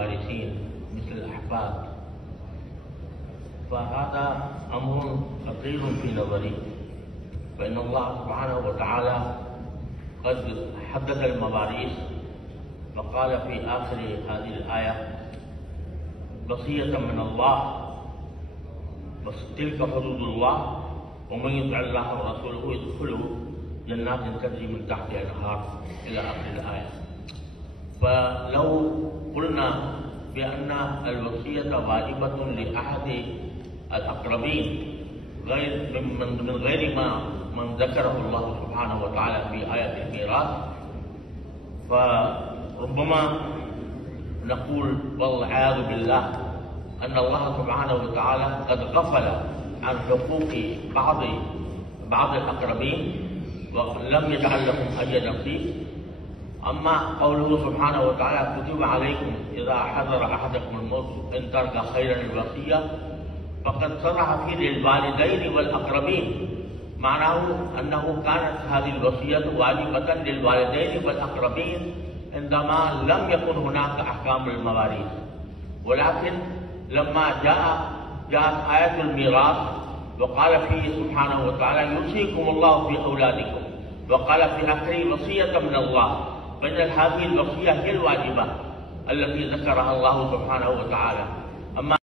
الوارثين مثل الأحفاد، فهذا أمر خطير في نظري، فإن الله سبحانه وتعالى قد حدد المواريث فقال في آخر هذه الآية: وصية من الله تلك حدود الله ومن يطع الله ورسوله يدخله جنات تجري من تحتها الأنهار إلى آخر الآية. فلو قلنا بأن الوصية واجبة لأحد الأقربين من غير ما ذكره الله سبحانه وتعالى في آية الميراث، فربما نقول والعياذ بالله أن الله سبحانه وتعالى قد غفل عن حقوق بعض الأقربين ولم يجعل لهم أي نصيب. أما قوله سبحانه وتعالى: كتب عليكم إذا حضر أحدكم الموت إن ترك خيرا الوصية، فقد صرح فيه للوالدين والأقربين، معناه أنه كانت هذه الوصية واجبة للوالدين والأقربين عندما لم يكن هناك أحكام المواريث. ولكن لما جاءت آية الميراث وقال فيه سبحانه وتعالى: يوصيكم الله في أولادكم، وقال في آخره: وصية من الله، فإن هذه الوصية هي الواجبة التي ذكرها الله سبحانه وتعالى.